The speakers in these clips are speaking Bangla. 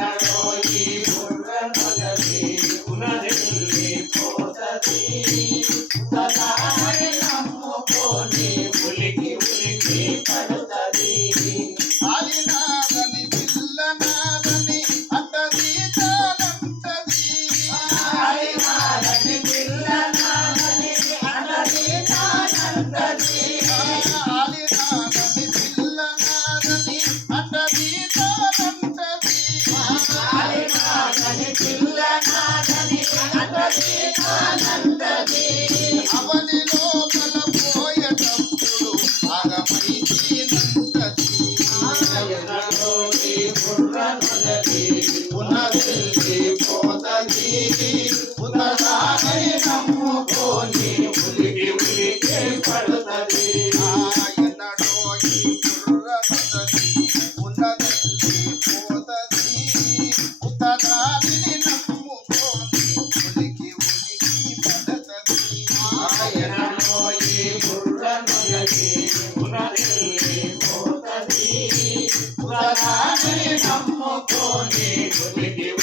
I know Happy Hanukkah. Purana ne nammo kone, kone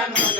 Amen.